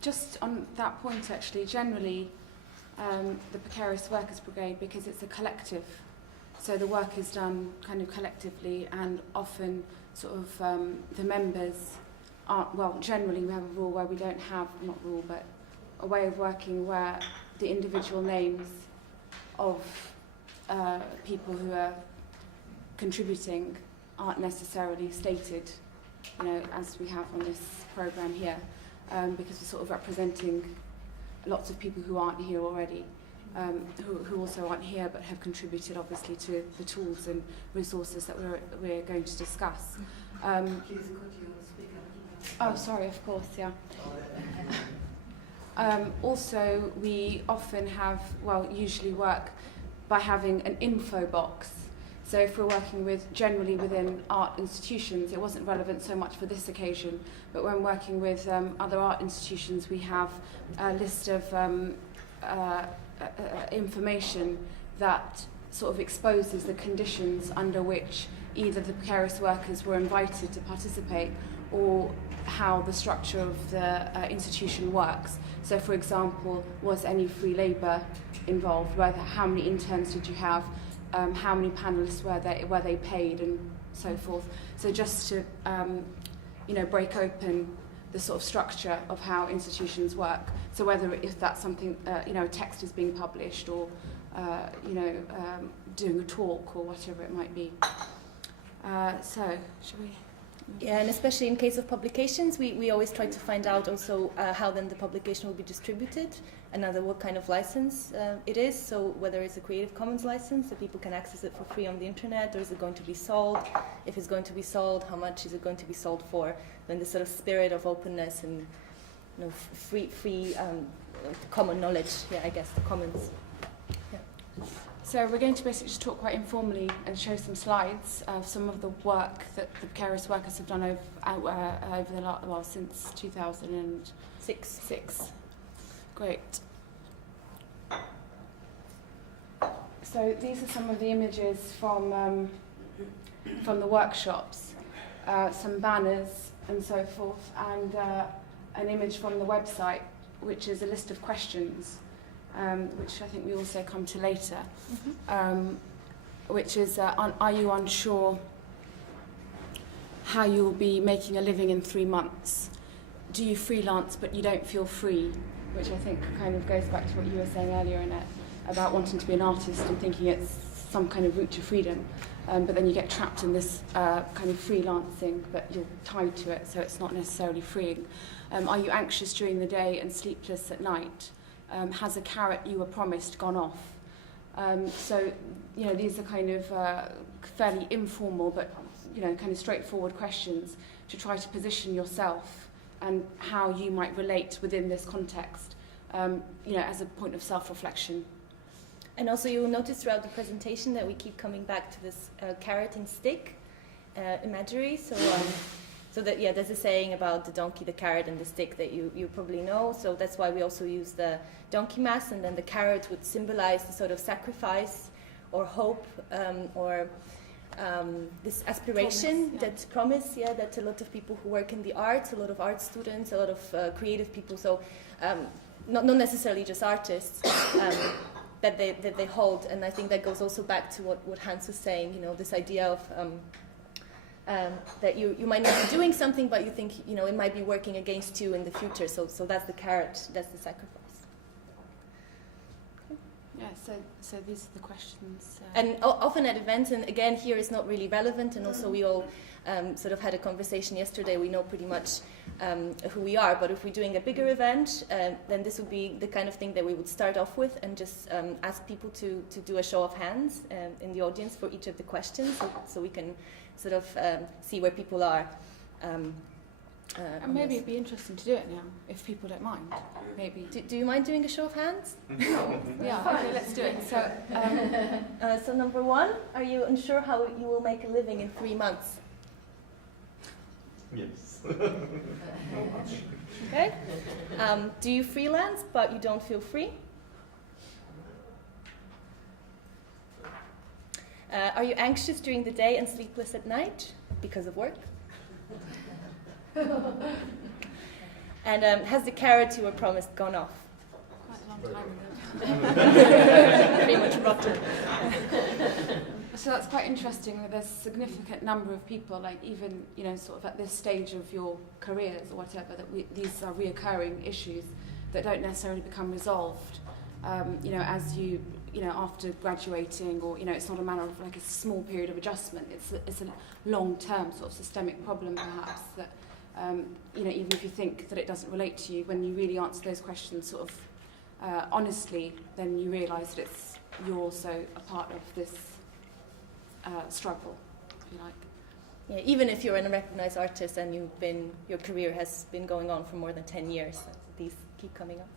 Just on that point, actually, generally, the Precarious Workers Brigade, because it's a collective, so the work is done kind of collectively, and often sort of the members aren't, well, generally we have a rule where we don't have, not rule, but a way of working where the individual names of people who are contributing aren't necessarily stated, you know, as we have on this programme here, because we're sort of representing lots of people who aren't here already, who also aren't here but have contributed obviously to the tools and resources that we're going to discuss. Please, could you speak up? Oh, sorry, of course, yeah. Also, we often have, well, usually work by having an info box. So if we're working with, generally within art institutions, it wasn't relevant so much for this occasion, but when working with other art institutions, we have a list of information that sort of exposes the conditions under which either the precarious workers were invited to participate or how the structure of the institution works. So, for example, was any free labour involved? How many interns did you have? How many panellists were they paid, and so forth. So just to break open the sort of structure of how institutions work. So whether if that's something a text is being published or doing a talk or whatever it might be. So should we? Yeah, and especially in case of publications, we always try to find out also how then the publication will be distributed, and what kind of license it is. So whether it's a Creative Commons license, so people can access it for free on the internet, or is it going to be sold? If it's going to be sold, how much is it going to be sold for? Then the sort of spirit of openness and free common knowledge. Yeah, I guess the commons. Yeah. So we're going to basically just talk quite informally and show some slides of some of the work that the precarious workers have done since 2006. Great. So these are some of the images from the workshops, some banners and so forth, and an image from the website, which is a list of questions. Which I think we also come to later, which is, are you unsure how you'll be making a living in 3 months? Do you freelance but you don't feel free? Which I think kind of goes back to what you were saying earlier, Annette, about wanting to be an artist and thinking it's some kind of route to freedom, but then you get trapped in this kind of freelancing, but you're tied to it, so it's not necessarily freeing. Are you anxious during the day and sleepless at night? Has a carrot you were promised gone off? So, these are kind of fairly informal but, kind of straightforward questions to try to position yourself and how you might relate within this context, as a point of self-reflection. And also you will notice throughout the presentation that we keep coming back to this carrot and stick imagery. So that, there's a saying about the donkey, the carrot, and the stick that you probably know. So that's why we also use the donkey mask, and then the carrot would symbolize the sort of sacrifice or hope or this aspiration, promise, that a lot of people who work in the arts, a lot of art students, a lot of creative people, so not necessarily just artists, that they hold. And I think that goes also back to what Hans was saying, this idea of that you might not be doing something, but you think it might be working against you in the future. So that's the carrot, that's the sacrifice. Okay. Yeah. So these are the questions. And often at events, and again here is not really relevant. And also we all sort of had a conversation yesterday. We know pretty much who we are. But if we're doing a bigger event, then this would be the kind of thing that we would start off with, and just ask people to do a show of hands in the audience for each of the questions, so we can sort of see where people are. And maybe it'd be interesting to do it now, if people don't mind. Maybe. Do you mind doing a show of hands? Yeah, okay, let's do it. So, so number 1, are you unsure how you will make a living in 3 months? Yes. Okay. Do you freelance but you don't feel free? Are you anxious during the day and sleepless at night because of work? And has the carrot you were promised gone off? Quite a long time ago. Pretty much rotten. So that's quite interesting that there's a significant number of people, like even, you know, sort of at this stage of your careers or whatever, that these are reoccurring issues that don't necessarily become resolved, you know, as you know, after graduating, or, you know, it's not a matter of like a small period of adjustment, it's a long-term sort of systemic problem perhaps that, you know, even if you think that it doesn't relate to you, when you really answer those questions sort of honestly, then you realise that you're also a part of this struggle, if you like. Yeah, even if you're a recognized artist and your career has been going on for more than 10 years, these keep coming up.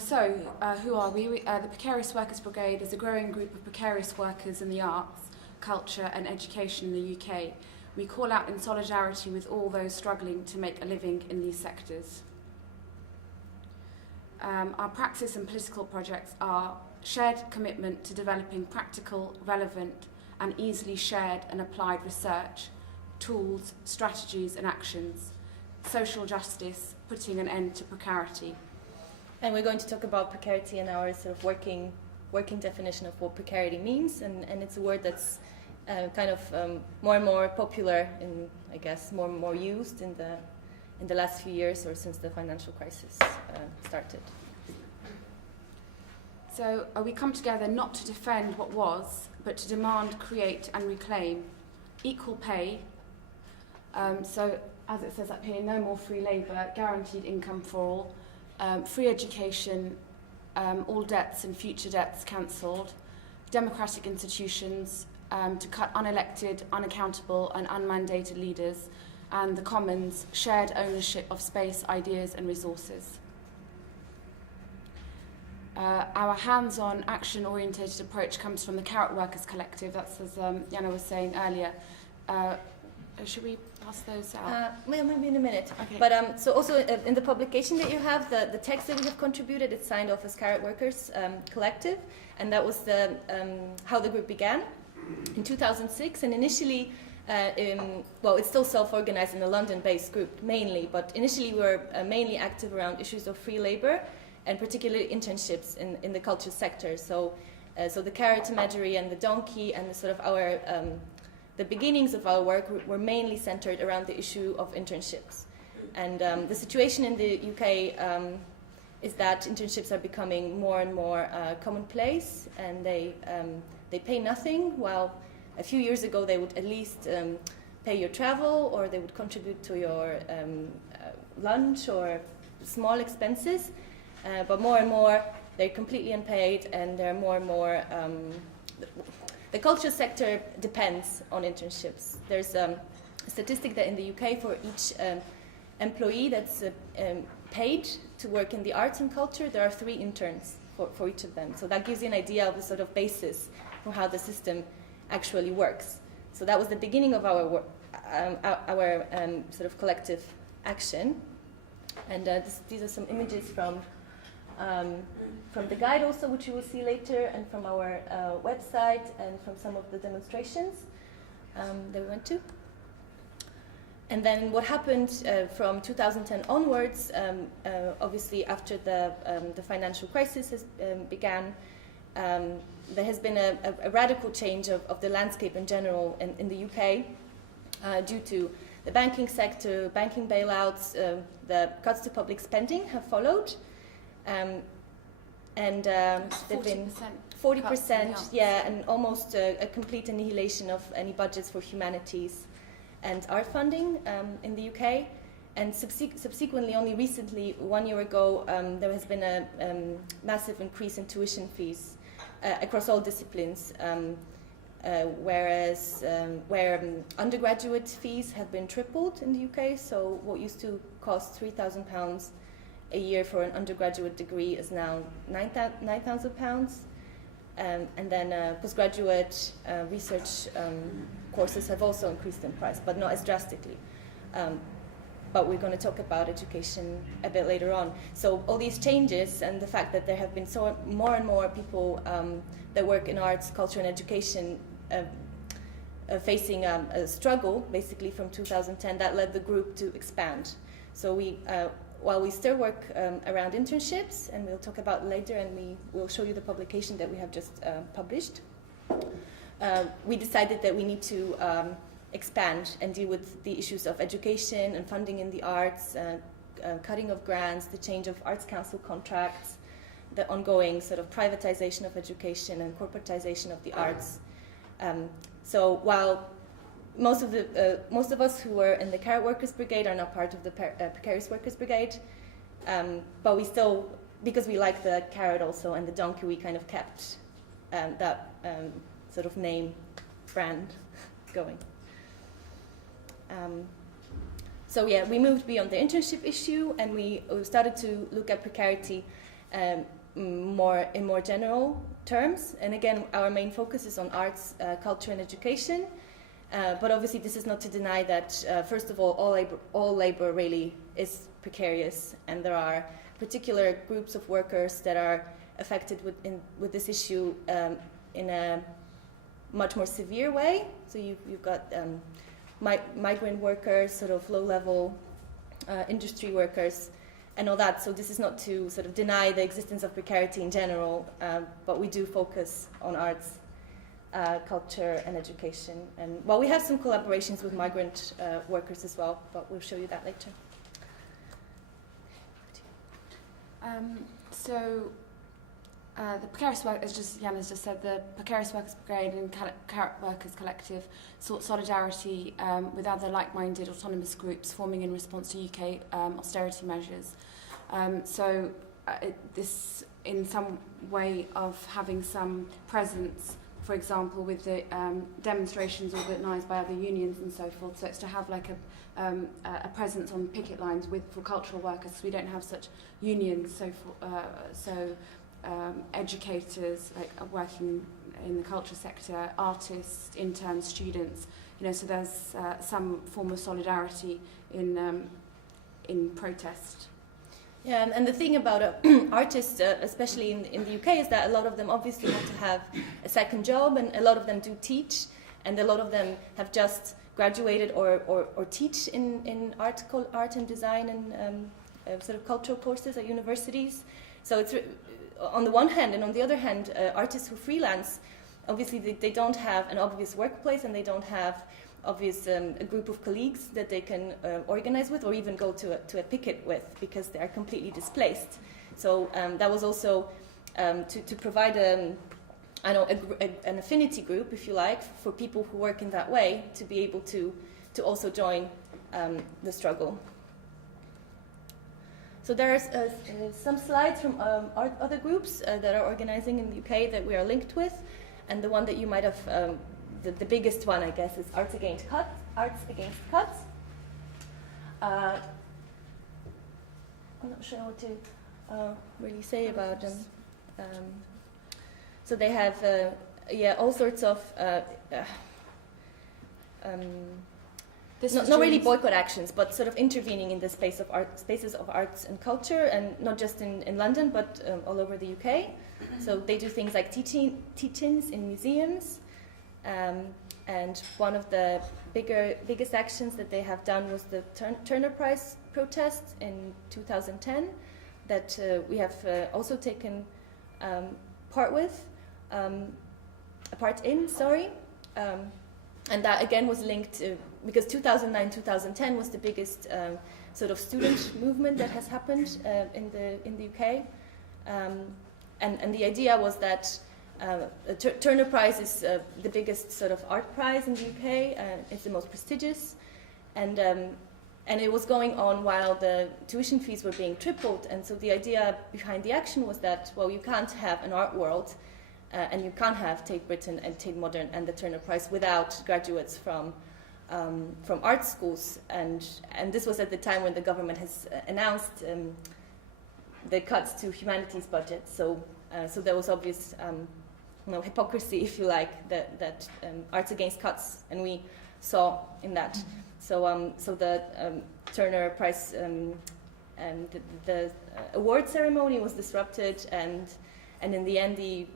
So, who are we? The Precarious Workers Brigade is a growing group of precarious workers in the arts, culture and education in the UK. We call out in solidarity with all those struggling to make a living in these sectors. Our practice and political projects are shared commitment to developing practical, relevant and easily shared and applied research, tools, strategies and actions, social justice, putting an end to precarity. And we're going to talk about precarity and our sort of working definition of what precarity means, and it's a word that's kind of more and more popular, and I guess more and more used in the last few years, or since the financial crisis started. So we come together not to defend what was, but to demand, create and reclaim equal pay. So as it says up here, no more free labour, guaranteed income for all, free education, all debts and future debts cancelled, democratic institutions, to cut unelected, unaccountable and unmandated leaders, and the commons, shared ownership of space, ideas and resources. Our hands-on, action-orientated approach comes from the Carrot Workers Collective, that's as Jana was saying earlier. Should we pass those out? Well, maybe in a minute. Okay. But so also in the publication that you have, the text that we have contributed, it's signed off as Carrot Workers Collective, and that was the how the group began in 2006. And initially, well, it's still self-organized in a London-based group mainly, but initially we were mainly active around issues of free labor, and particularly internships in the culture sector. So, so the carrot imagery and the donkey and the sort of our the beginnings of our work were mainly centered around the issue of internships. And the situation in the UK is that internships are becoming more and more commonplace, and they pay nothing, while a few years ago they would at least pay your travel, or they would contribute to your lunch or small expenses. But more and more they're completely unpaid, and they're more and more the culture sector depends on internships. There's a statistic that in the UK, for each employee that's paid to work in the arts and culture, there are 3 interns for each of them. So that gives you an idea of the sort of basis for how the system actually works. So that was the beginning of our work, our sort of collective action. And these are some images from the guide also, which you will see later, and from our website, and from some of the demonstrations that we went to. And then what happened from 2010 onwards, obviously after the financial crisis began, there has been a radical change of the landscape in general in the UK due to the banking sector, banking bailouts, the cuts to public spending have followed. And they've been 40%, yeah, and almost a complete annihilation of any budgets for humanities and art funding in the UK. And subsequently, only recently, 1 year ago, there has been a massive increase in tuition fees across all disciplines, whereas undergraduate fees have been tripled in the UK. So what used to cost £3,000 a year for an undergraduate degree is now £9,000, and then postgraduate research courses have also increased in price, but not as drastically. But we're going to talk about education a bit later on. So all these changes, and the fact that there have been more and more people that work in arts, culture and education facing a struggle, basically from 2010, that led the group to expand. So while we still work around internships, and we'll talk about later, and we will show you the publication that we have just published, we decided that we need to expand and deal with the issues of education and funding in the arts, cutting of grants, the change of Arts Council contracts, the ongoing sort of privatization of education and corporatization of the arts. So while most of us who were in the Carrot Workers Brigade are now part of the Precarious Workers Brigade, but we still, because we like the carrot also and the donkey, we kind of kept that sort of name brand going. So yeah, we moved beyond the internship issue, and we started to look at precarity in more general terms. And again, our main focus is on arts, culture, and education. But obviously, this is not to deny that, first of all labor really is precarious, and there are particular groups of workers that are affected with this issue in a much more severe way. So you've got migrant workers, sort of low-level industry workers, and all that. So this is not to sort of deny the existence of precarity in general, but we do focus on arts, culture, and education. And well, we have some collaborations with migrant workers as well, but we'll show you that later. The Precarious Workers, as just Jan has just said, the Precarious Workers Brigade and Carrot Workers Collective sought solidarity with other like-minded autonomous groups forming in response to UK austerity measures. This, in some way of having some presence, for example, with the demonstrations organised by other unions and so forth. So it's to have like a presence on picket lines for cultural workers. So we don't have such unions. Educators like working in the culture sector, artists, interns, students. So there's some form of solidarity in protest. Yeah, and the thing about artists, especially in the UK, is that a lot of them obviously want to have a second job, and a lot of them do teach, and a lot of them have just graduated or teach in art and design and sort of cultural courses at universities. So it's on the one hand, and on the other hand, artists who freelance, obviously they don't have an obvious workplace, and they don't have obvious a group of colleagues that they can organize with, or even go to a picket with, because they are completely displaced. So that was also to provide an affinity group, if you like, for people who work in that way, to be able to also join the struggle. So there's some slides from other groups that are organizing in the UK that we are linked with, and the one that you might have, the biggest one, I guess, is Arts Against Cuts. I'm not sure what to really say about them. So they have, all sorts of not really boycott actions, but sort of intervening in the spaces of arts and culture, and not just in London, but all over the UK. So they do things like teach-ins in museums, and one of the biggest actions that they have done was the Turner Prize protest in 2010, that we have also taken part in. And that again was linked to, because 2009-2010 was the biggest sort of student movement that has happened in the UK, and the idea was that Turner Prize is the biggest sort of art prize in the UK. It's the most prestigious, and it was going on while the tuition fees were being tripled. And so the idea behind the action was that, well, you can't have an art world. And you can't have Tate Britain and Tate Modern and the Turner Prize without graduates from art schools. And this was at the time when the government has announced the cuts to humanities budget. So there was obvious hypocrisy, if you like, that Arts Against Cuts, and we saw in that. So the Turner Prize and the award ceremony was disrupted, and in the end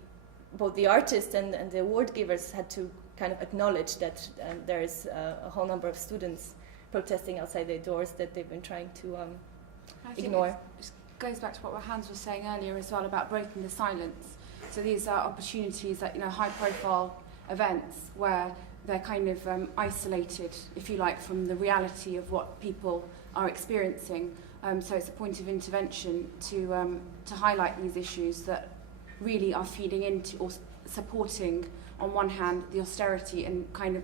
both the artists and the award givers had to kind of acknowledge that there is a whole number of students protesting outside their doors that they've been trying to ignore. It goes back to what Hans was saying earlier as well about breaking the silence. So these are opportunities that, high-profile events where they're kind of isolated, if you like, from the reality of what people are experiencing. So it's a point of intervention to highlight these issues that really are feeding into or supporting, on one hand, the austerity and kind of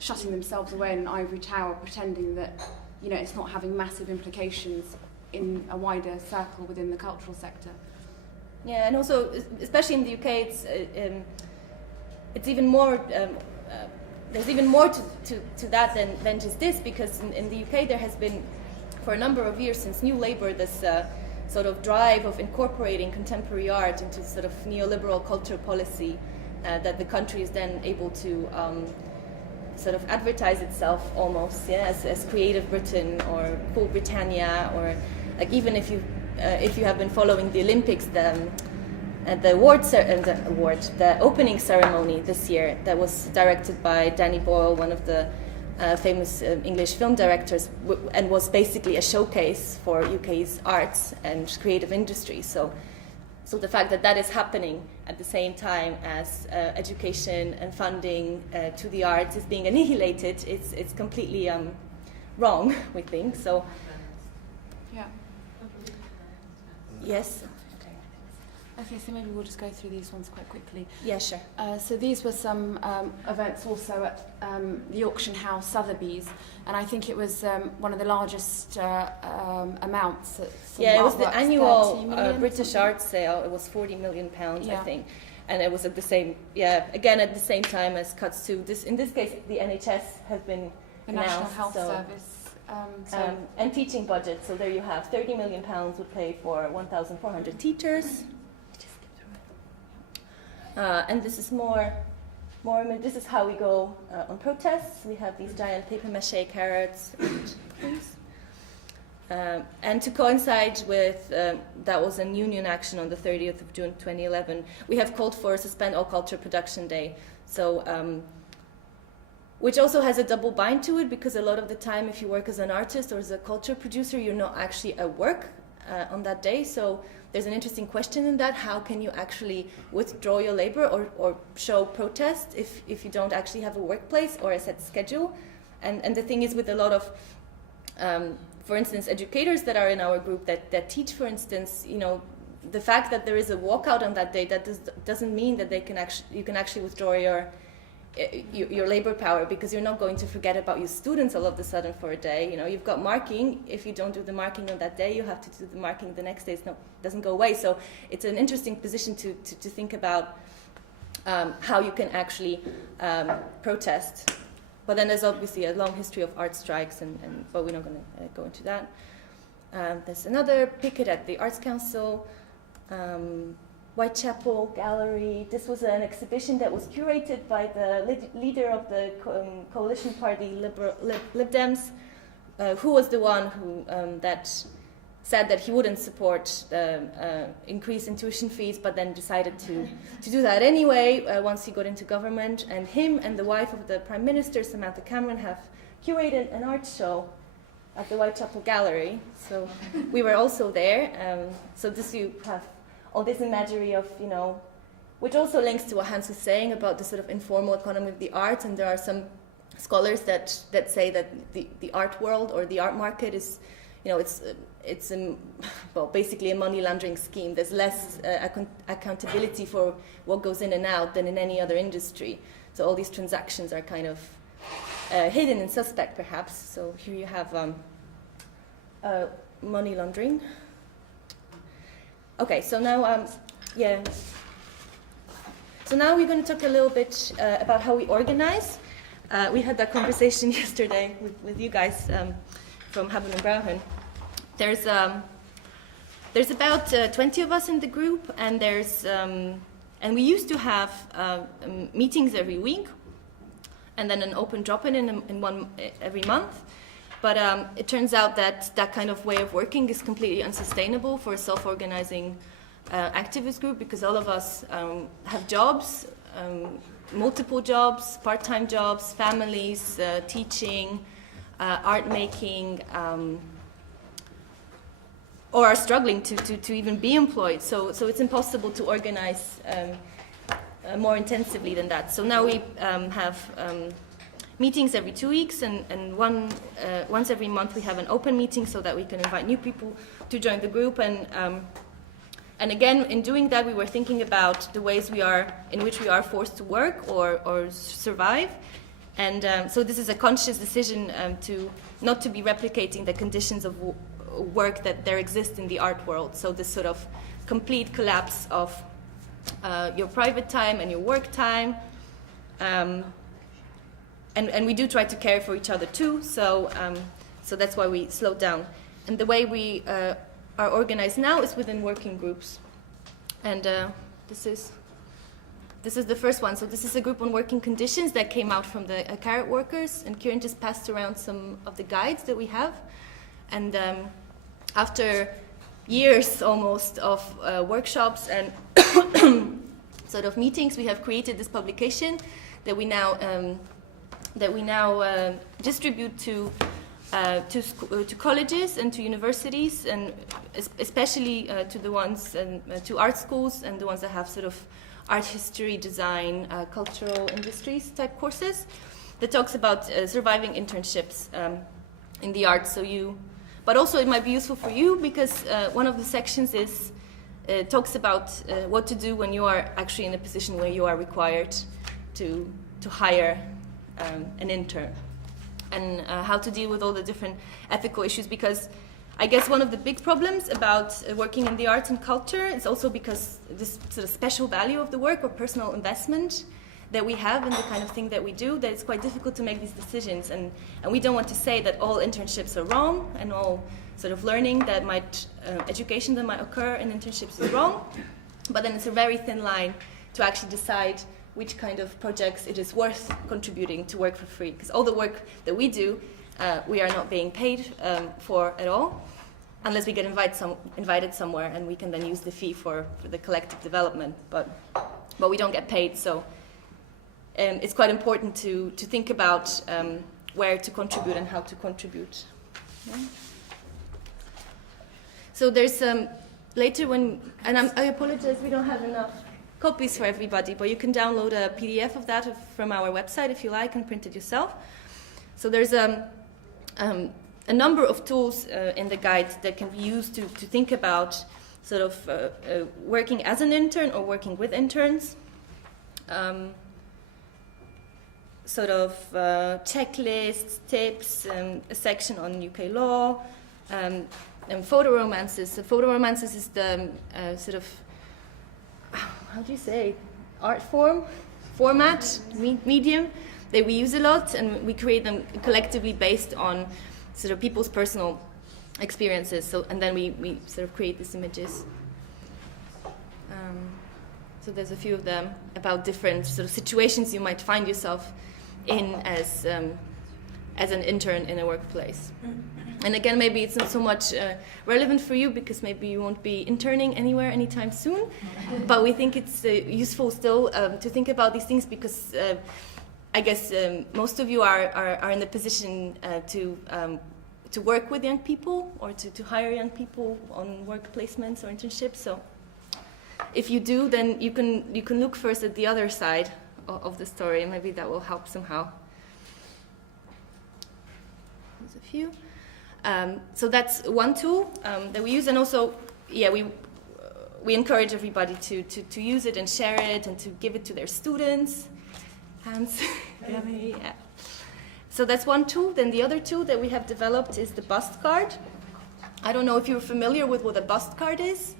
shutting themselves away in an ivory tower, pretending that it's not having massive implications in a wider circle within the cultural sector. Yeah, and also, especially in the UK, it's even more. There's even more to that than just this, because in the UK there has been, for a number of years since New Labour, this sort of drive of incorporating contemporary art into sort of neoliberal culture policy, that the country is then able to sort of advertise itself almost, as Creative Britain or Cool Britannia, or like even if you have been following the Olympics, the opening ceremony this year that was directed by Danny Boyle, one of the famous English film directors, and was basically a showcase for UK's arts and creative industry. So the fact that is happening at the same time as education and funding to the arts is being annihilated, it's completely wrong, we think. So, yeah. Yes. Okay, so maybe we'll just go through these ones quite quickly. Yeah, sure. So these were some events also at the auction house Sotheby's, and I think it was one of the largest amounts. Yeah, it was the annual British art sale. It was £40 million, I think, and it was at the same at the same time as cuts to this. In this case, the NHS has been the announced, National Health Service. And teaching budget. So there you have £30 million would pay for 1,400 teachers. And this is more. This is how we go on protests. We have these giant paper mache carrots and things. And to coincide with that was a union action on the 30th of June 2011. We have called for suspend all culture production day. So, which also has a double bind to it, because a lot of the time, if you work as an artist or as a culture producer, you're not actually at work on that day. So there's an interesting question in that. How can you actually withdraw your labor or show protest if you don't actually have a workplace or a set schedule? And the thing is, with a lot of, for instance, educators that are in our group that teach, for instance, the fact that there is a walkout on that day, that doesn't mean that you can actually withdraw your labor power, because you're not going to forget about your students all of a sudden for a day. You've got marking. If you don't do the marking on that day, you have to do the marking the next day. It doesn't go away. So it's an interesting position to think about how you can actually protest. But then there's obviously a long history of art strikes, but we're not going to go into that. There's another picket at the Arts Council. Whitechapel Gallery. This was an exhibition that was curated by the leader of the coalition party, Lib Dems, who was the one who that said that he wouldn't support the increase in tuition fees, but then decided to do that anyway once he got into government. And him and the wife of the Prime Minister, Samantha Cameron, have curated an art show at the Whitechapel Gallery. So we were also there. So this you have all this imagery of, which also links to what Hans was saying about the sort of informal economy of the arts. And there are some scholars that say that the art world or the art market is, it's basically a money laundering scheme. There's less accountability for what goes in and out than in any other industry. So all these transactions are kind of hidden and suspect, perhaps. So here you have money laundering. Okay, so now, So now we're going to talk a little bit about how we organize. We had that conversation yesterday with you guys from Haben and Brauhen. There's about 20 of us in the group, and we used to have meetings every week, and then an open drop-in in one every month. But it turns out that kind of way of working is completely unsustainable for a self-organizing activist group, because all of us have jobs, multiple jobs, part-time jobs, families, teaching, art making, or are struggling to even be employed. So it's impossible to organize more intensively than that. So now we have meetings every 2 weeks, and once every month we have an open meeting so that we can invite new people to join the group. And again, in doing that, we were thinking about the ways in which we are forced to work or survive. And so this is a conscious decision not to be replicating the conditions of work that there exist in the art world. So this sort of complete collapse of your private time and your work time. And we do try to care for each other too, so that's why we slowed down. And the way we are organized now is within working groups. And this is the first one. So this is a group on working conditions that came out from the Carrot workers, and Kieran just passed around some of the guides that we have. And after years almost of workshops and sort of meetings, we have created this publication that we now distribute to colleges and to universities, and especially to the ones to art schools and the ones that have sort of art history, design, cultural industries type courses, that talks about surviving internships in the arts. But also it might be useful for you because one of the sections talks about what to do when you are actually in a position where you are required to hire an intern, and how to deal with all the different ethical issues, because I guess one of the big problems about working in the arts and culture is also because this sort of special value of the work or personal investment that we have in the kind of thing that we do, that it's quite difficult to make these decisions. And we don't want to say that all internships are wrong and all sort of learning that might, education that might occur in internships is wrong, but then it's a very thin line to actually decide which kind of projects it is worth contributing to work for free. Because all the work that we do, we are not being paid for at all, unless we get invited somewhere, and we can then use the fee for the collective development. But we don't get paid, so it's quite important to think about where to contribute and how to contribute. Yeah. So there's later when, and I apologize, we don't have enough copies for everybody, but you can download a PDF of that from our website if you like and print it yourself. So there's a number of tools in the guide that can be used to think about sort of working as an intern or working with interns. Sort of checklists, tips, a section on UK law, and photo romances. So photo romances is the sort of, how do you say, art format, medium that we use a lot, and we create them collectively based on sort of people's personal experiences. So, and then we sort of create these images. So there's a few of them about different sort of situations you might find yourself in as an intern in a workplace. And again, maybe it's not so much relevant for you because maybe you won't be interning anywhere anytime soon, but we think it's useful still to think about these things because I guess most of you are in the position to work with young people or to hire young people on work placements or internships. So if you do, then you can look first at the other side of the story, and maybe that will help somehow. There's a few. So that's one tool that we use, and also, yeah, we encourage everybody to use it and share it and to give it to their students. And yeah. So that's one tool. Then the other tool that we have developed is the bust card. I don't know if you're familiar with what a bust card is.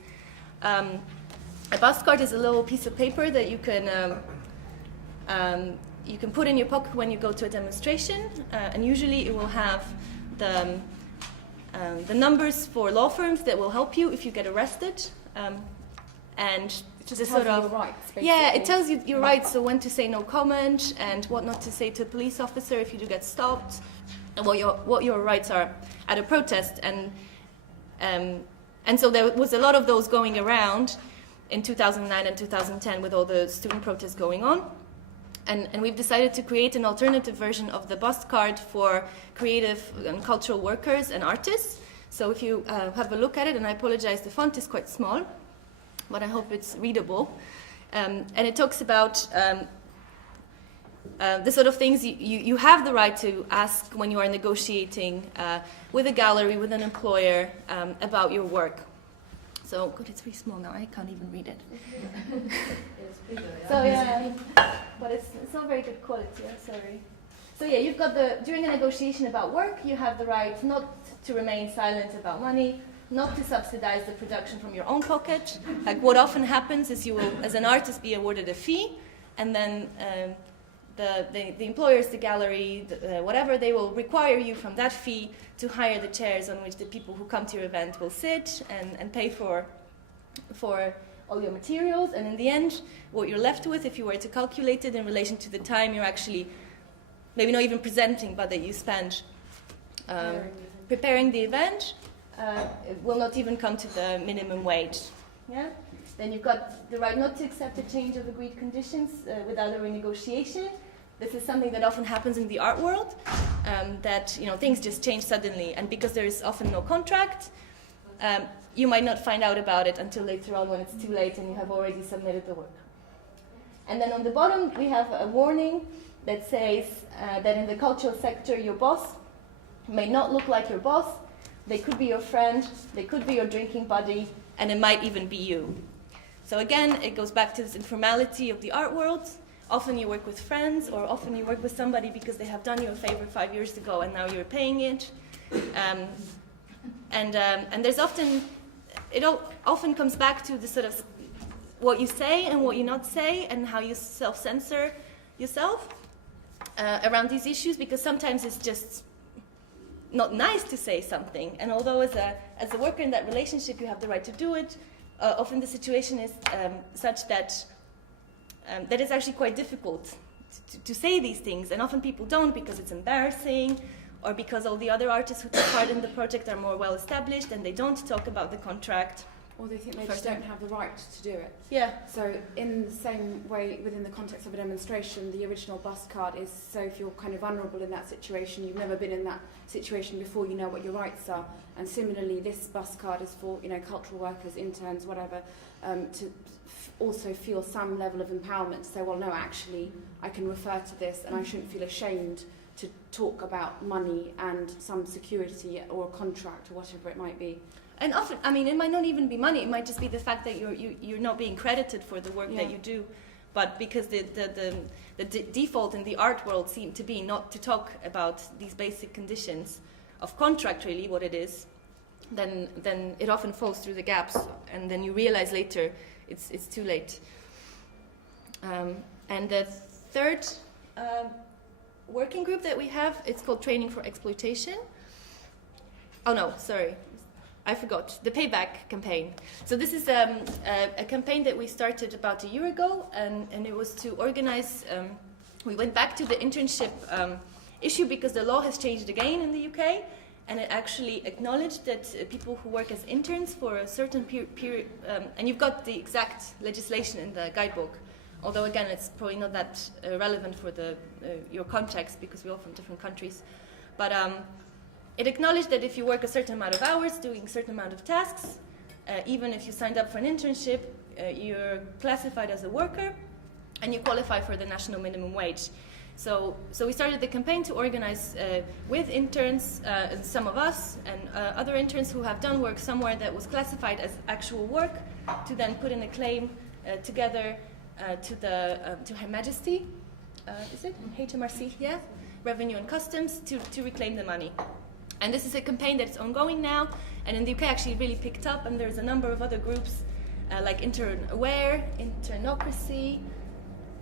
A bust card is a little piece of paper that you can put in your pocket when you go to a demonstration, and usually it will have the numbers for law firms that will help you if you get arrested, and just sort of your rights, basically. Yeah, it tells you your rights, so when to say no comment and what not to say to a police officer if you do get stopped, and what your rights are at a protest, and so there was a lot of those going around in 2009 and 2010 with all the student protests going on. And we've decided to create an alternative version of the bus card for creative and cultural workers and artists. So if you have a look at it, and I apologize, the font is quite small, but I hope it's readable. And it talks about the sort of things you have the right to ask when you are negotiating with a gallery, with an employer, about your work. So, God, it's really small now, I can't even read it. It's bigger, yeah. So, yeah, but it's not very good quality, I'm sorry. So, yeah, you've got during a negotiation about work, you have the right not to remain silent about money, not to subsidize the production from your own pocket. Like, what often happens is you will, as an artist, be awarded a fee, and then the employers, the gallery, whatever, they will require you from that fee to hire the chairs on which the people who come to your event will sit and pay for all your materials. And in the end, what you're left with, if you were to calculate it in relation to the time you're actually, maybe not even presenting, but that you spend preparing the event, it will not even come to the minimum wage. Yeah? Then you've got the right not to accept a change of agreed conditions without a renegotiation. This is something that often happens in the art world, that things just change suddenly, and because there is often no contract, you might not find out about it until later on when it's too late and you have already submitted the work. And then on the bottom we have a warning that says that in the cultural sector your boss may not look like your boss, they could be your friend, they could be your drinking buddy, and it might even be you. So again, it goes back to this informality of the art world. Often you work with friends, or often you work with somebody because they have done you a favor 5 years ago and now you're paying it. And there's often, often comes back to the sort of what you say and what you not say, and how you self-censor yourself around these issues, because sometimes it's just not nice to say something. And although as a worker in that relationship you have the right to do it, often the situation is such that that it's actually quite difficult to say these things, and often people don't because it's embarrassing, or because all the other artists who take part in the project are more well established and they don't talk about the contract. Or they think they just don't have the right to do it. Yeah. So in the same way, within the context of a demonstration, the original bus card is so if you're kind of vulnerable in that situation, you've never been in that situation before, you know what your rights are. And similarly, this bus card is for cultural workers, interns, whatever, to also feel some level of empowerment to say, well, no, actually, I can refer to this and I shouldn't feel ashamed to talk about money and some security or a contract or whatever it might be. And often, it might not even be money. It might just be the fact that you're not being credited for the work that you do. But because the default in the art world seemed to be not to talk about these basic conditions of contract, really, what it is, then it often falls through the gaps, and then you realize later it's too late. And the third working group that we have, it's called Training for Exploitation. Oh no, sorry. I forgot, the payback campaign. So this is a campaign that we started about a year ago, and it was to organize, we went back to the internship issue because the law has changed again in the UK, and it actually acknowledged that people who work as interns for a certain period, and you've got the exact legislation in the guidebook, although again it's probably not that relevant for your context because we're all from different countries, but it acknowledged that if you work a certain amount of hours doing a certain amount of tasks, even if you signed up for an internship, you're classified as a worker and you qualify for the national minimum wage. So we started the campaign to organize with interns, and some of us, and other interns who have done work somewhere that was classified as actual work, to then put in a claim together to Her Majesty, is it? HMRC, yeah? Revenue and Customs, to reclaim the money. And this is a campaign that's ongoing now, and in the UK actually it really picked up, and there's a number of other groups like Intern Aware, Internocracy,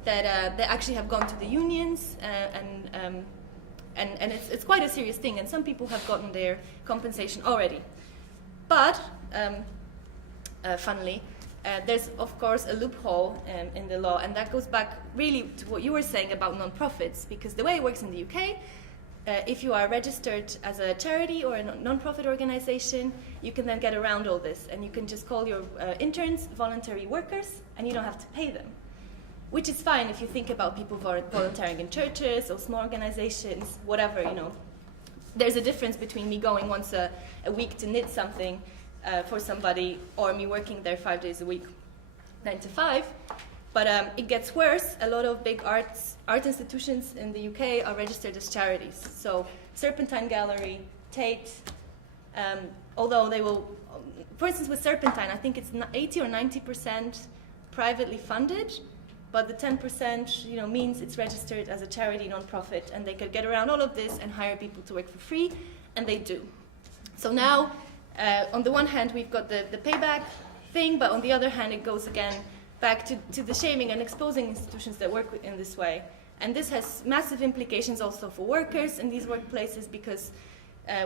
that actually have gone to the unions, and it's quite a serious thing, and some people have gotten their compensation already. But, funnily, there's of course a loophole in the law, and that goes back really to what you were saying about non-profits, because the way it works in the UK, if you are registered as a charity or a non-profit organization, you can then get around all this, and you can just call your interns voluntary workers, and you don't have to pay them. which is fine if you think about people volunteering in churches or small organizations, whatever, you know. There's a difference between me going once a week to knit something for somebody or me working there 5 days a week, 9 to 5. But it gets worse. A lot of big art institutions in the UK are registered as charities. So Serpentine Gallery, Tate, although they will, for instance with Serpentine, I think it's 80 or 90% privately funded, but the 10% means it's registered as a charity non-profit, and they could get around all of this and hire people to work for free, and they do. So now, on the one hand, we've got the payback thing, but on the other hand, it goes again back to the shaming and exposing institutions that work in this way. And this has massive implications also for workers in these workplaces, because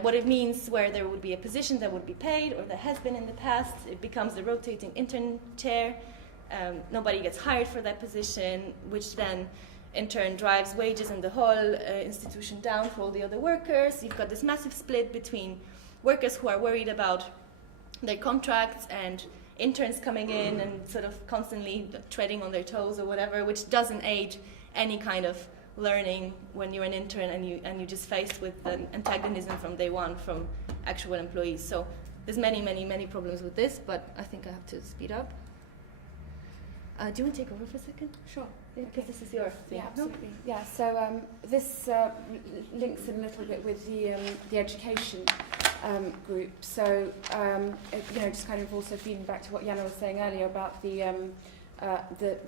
what it means where there would be a position that would be paid, or that has been in the past, it becomes the rotating intern chair. Nobody gets hired for that position, which then in turn drives wages in the whole institution down for all the other workers. You've got this massive split between workers who are worried about their contracts and interns coming in and sort of constantly treading on their toes or whatever, which doesn't aid any kind of learning when you're an intern and you're just faced with an antagonism from day one from actual employees. So there's many problems with this, but I think I have to speed up. Do you want to take over for a second? Sure. Because this is your thing. Yeah, absolutely. Yeah, so this links in a little bit with the education group. So, just kind of also feeding back to what Jana was saying earlier about the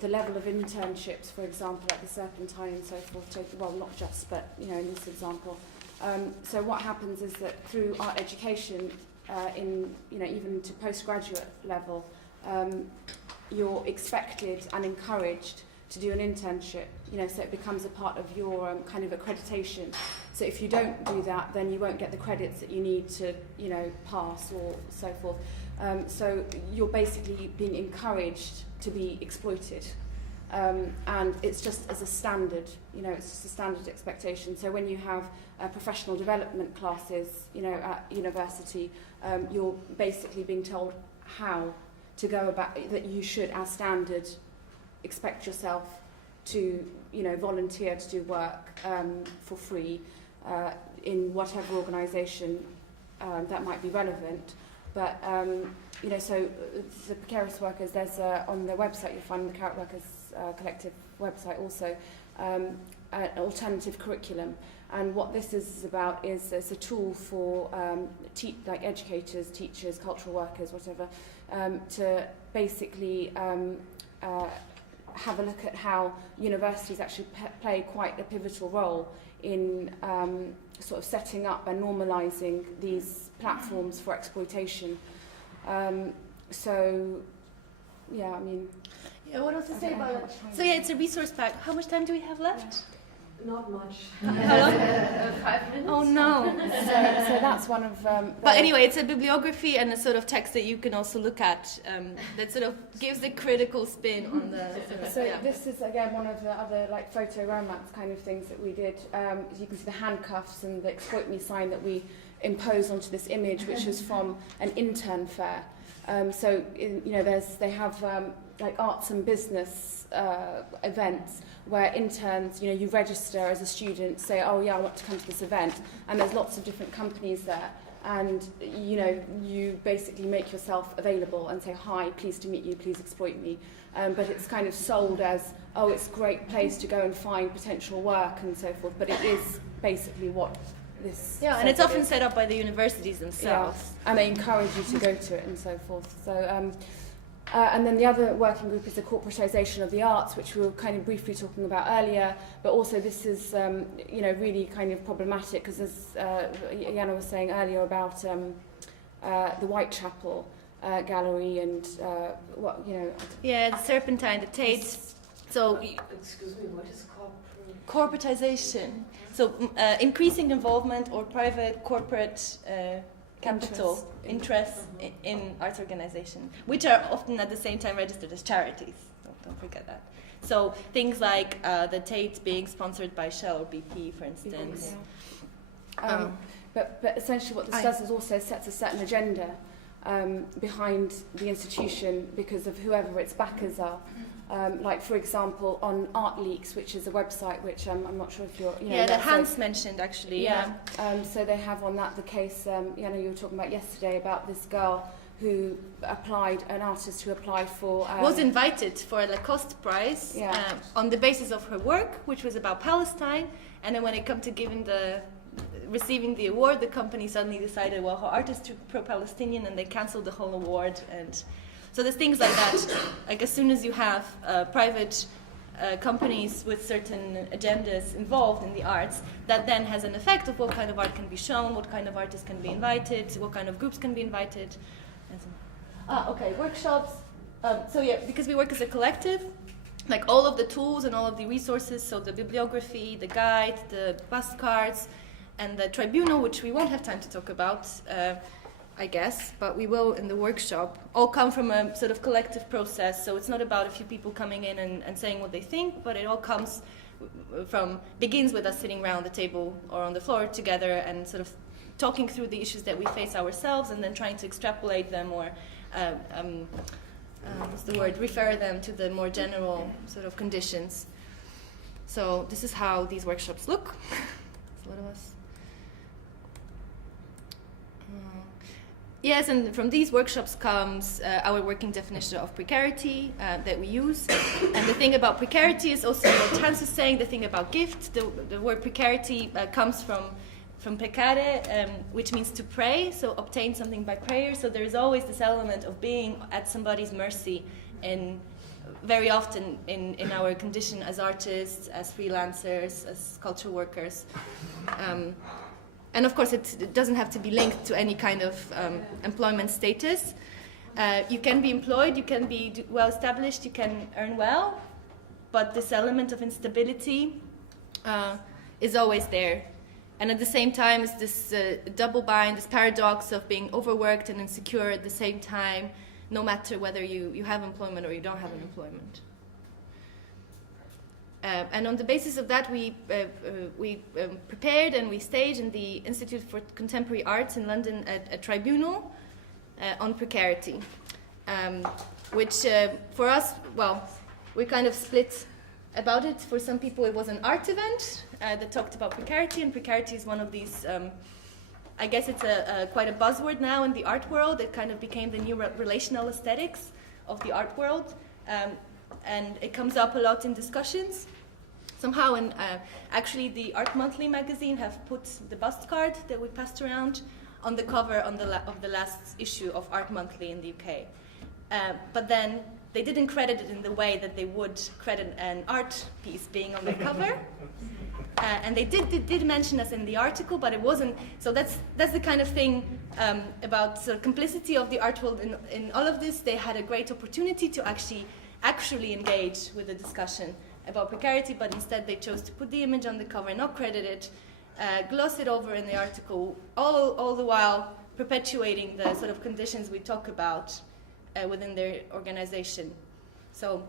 level of internships, for example, at the Serpentine and so forth. Well, not just, but in this example. So what happens is that through art education, even to postgraduate level, you're expected and encouraged to do an internship, so it becomes a part of your kind of accreditation. So if you don't do that, then you won't get the credits that you need to, pass or so forth. So you're basically being encouraged to be exploited. And it's just as a standard, it's just a standard expectation. So when you have professional development classes, at university, you're basically being told how to go about, that you should, as standard, expect yourself to, volunteer to do work for free in whatever organisation that might be relevant. But, so the precarious workers, there's on the website, you'll find the Precarious Workers Collective website also, an alternative curriculum. And what this is about is it's a tool for like educators, teachers, cultural workers, whatever, to basically have a look at how universities actually play quite a pivotal role in sort of setting up and normalising these platforms for exploitation. Yeah, what else to say about it? So it's a resource pack. How much time do we have left? Not much. How long? 5 minutes. Oh no. So that's one of... but anyway, it's a bibliography and a sort of text that you can also look at that sort of gives the critical spin on the... This is, again, one of the other photo romance kind of things that we did. You can see the handcuffs and the exploit me sign that we imposed onto this image, which was from an intern fair. They have arts and business events where interns, you register as a student, say, oh yeah, I want to come to this event, and there's lots of different companies there, and you basically make yourself available and say, hi, pleased to meet you, please exploit me. But it's kind of sold as, oh, it's a great place to go and find potential work and so forth, but it is basically what this... Yeah, and it's often set up by the universities themselves. Yeah, and they encourage you to go to it and so forth. So, and then the other working group is the corporatisation of the arts, which we were kind of briefly talking about earlier, but also this is, really kind of problematic, because as Jana was saying earlier about the Whitechapel Gallery and Yeah, the Serpentine, the Tate. So, excuse me, what is corporatization? So, increasing involvement or private corporate capital interest in arts organizations, which are often at the same time registered as charities. Don't forget that. So things like the Tate being sponsored by Shell or BP, for instance. But essentially what this does is also sets a certain agenda behind the institution because of whoever its backers are. like for example on Art Leaks, which is a website which I'm not sure if you're, that Hans mentioned actually. Yeah. So they have on that the case, you were talking about yesterday about this girl who applied, an artist who applied for... was invited for a Lacoste prize on the basis of her work, which was about Palestine, and then when it come to receiving the award, the company suddenly decided, well, her art is too pro-Palestinian, and they cancelled the whole award. And so there's things like that. Like as soon as you have private companies with certain agendas involved in the arts, that then has an effect of what kind of art can be shown, what kind of artists can be invited, what kind of groups can be invited. Okay, workshops. Because we work as a collective, like all of the tools and all of the resources, so the bibliography, the guide, the bus cards, and the tribunal, which we won't have time to talk about, I guess, but we will in the workshop, all come from a sort of collective process. So it's not about a few people coming in and saying what they think, but it all begins with us sitting around the table or on the floor together and sort of talking through the issues that we face ourselves and then trying to extrapolate them or refer them to the more general sort of conditions. So this is how these workshops look. A lot of us. Yes, and from these workshops comes our working definition of precarity that we use. And the thing about precarity is also what Hans is saying, the thing about gift. The word precarity comes from precare, which means to pray, so obtain something by prayer. So there is always this element of being at somebody's mercy, very often in our condition as artists, as freelancers, as cultural workers. And of course, it doesn't have to be linked to any kind of employment status. You can be employed, you can be well established, you can earn well, but this element of instability is always there. And at the same time, it's this double bind, this paradox of being overworked and insecure at the same time, no matter whether you have employment or you don't have an employment. And on the basis of that, we prepared and we staged in the Institute for Contemporary Arts in London a tribunal on precarity, which for us, we kind of split about it. For some people, it was an art event that talked about precarity, and precarity is one of these, I guess it's quite a buzzword now in the art world. It kind of became the new relational aesthetics of the art world. And it comes up a lot in discussions somehow, and actually the Art Monthly magazine have put the bust card that we passed around on the cover of the last issue of Art Monthly in the UK. But then they didn't credit it in the way that they would credit an art piece being on the cover. And they did mention us in the article, but it wasn't. So that's the kind of thing about sort of complicity of the art world in all of this. They had a great opportunity to actually engage with the discussion about precarity, but instead they chose to put the image on the cover, not credit it, gloss it over in the article, all the while perpetuating the sort of conditions we talk about within their organization. So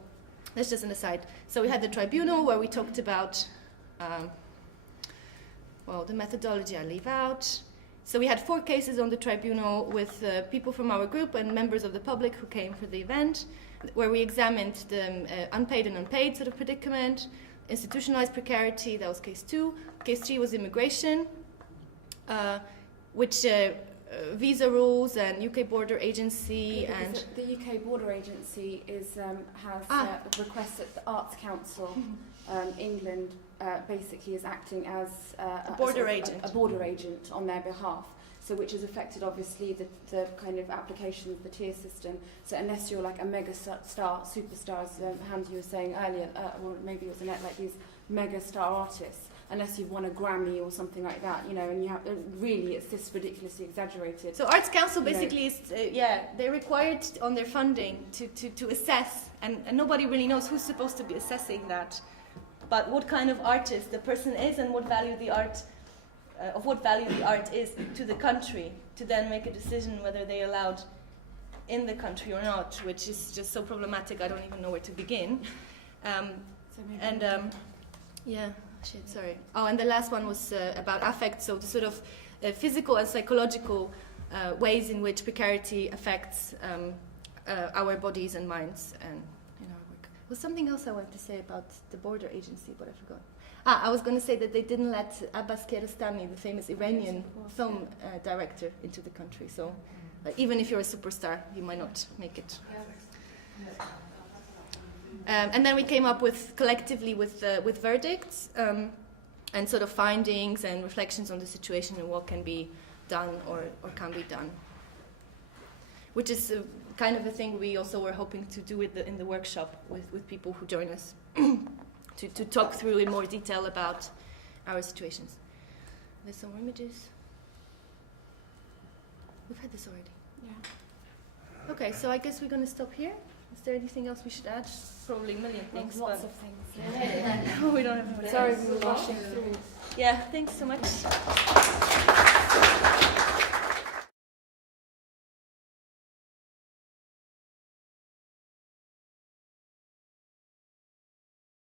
that's just an aside. So we had the tribunal where we talked about, the methodology I leave out. So we had 4 cases on the tribunal with people from our group and members of the public who came for the event, where we examined the unpaid and unpaid sort of predicament, institutionalized precarity, that was case 2. Case 3 was immigration, which visa rules and UK border agency and... The UK border agency has requested the Arts Council England basically is acting as a border agent. A border agent on their behalf. So which has affected obviously the kind of application of the tier system. So unless you're like a mega superstar, as Hans, you were saying earlier, or maybe it was Annette, like these mega star artists, unless you've won a Grammy or something like that, and you have really, it's this ridiculously exaggerated. So Arts Council basically is, they're required on their funding to assess, and nobody really knows who's supposed to be assessing that, but what kind of artist the person is and what value the art is to the country, to then make a decision whether they're allowed in the country or not, which is just so problematic, I don't even know where to begin. And the last one was about affect, so the sort of physical and psychological ways in which precarity affects our bodies and minds and our work. was something else I wanted to say about the border agency, but I forgot. I was going to say that they didn't let Abbas Kiarostami, the famous Iranian film director, into the country. So even if you're a superstar, you might not make it. And then we came up with collectively with verdicts and sort of findings and reflections on the situation and what can be done or can be done, which is kind of a thing we also were hoping to do in the workshop with people who join us to talk through in more detail about our situations. There's some more images. We've had this already. Yeah. Okay, so I guess we're going to stop here. Is there anything else we should add? Probably a million things. Lots of things. Yeah. We don't have. Sorry, we were rushing through. Yeah, thanks so much.